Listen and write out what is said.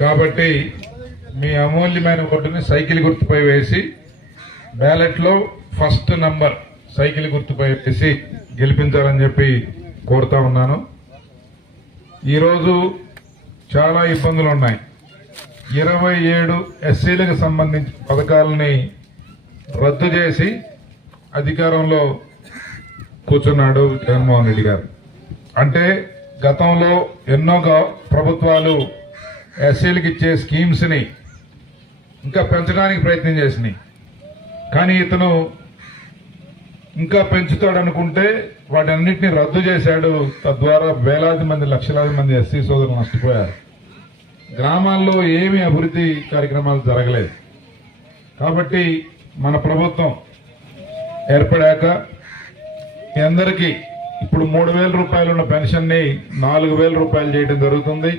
కాబట్టి మీ అమూల్యమైన ఓటుని సైకిల్ గుర్తుపై వేసి బ్యాలెట్లో ఫస్ట్ నంబర్ సైకిల్ గుర్తుపై వేసి గెలిపించాలని చెప్పి కోరుతా ఉన్నాను. ఈరోజు చాలా ఇబ్బందులు ఉన్నాయి. 27 ఎస్సీలకు సంబంధించిన పథకాలని రద్దు చేసి అధికారంలో కూర్చున్నాడు జగన్మోహన్ రెడ్డి గారు. అంటే గతంలో ఎన్నో ప్రభుత్వాలు ఎస్సీలకు ఇచ్చే స్కీమ్స్ని ఇంకా పెంచడానికి ప్రయత్నం చేసినాయి. కానీ ఇతను ఇంకా పెంచుతాడనుకుంటే వాటన్నిటిని రద్దు చేశాడు. తద్వారా వేలాది మంది, లక్షలాది మంది ఎస్సీ సోదరులు నష్టపోయారు. గ్రామాల్లో ఏమీ అభివృద్ధి కార్యక్రమాలు జరగలేదు. కాబట్టి మన ప్రభుత్వం ఏర్పడాక మీ అందరికీ ఇప్పుడు 3,000 రూపాయలు ఉన్న పెన్షన్ని 4,000 రూపాయలు చేయడం జరుగుతుంది.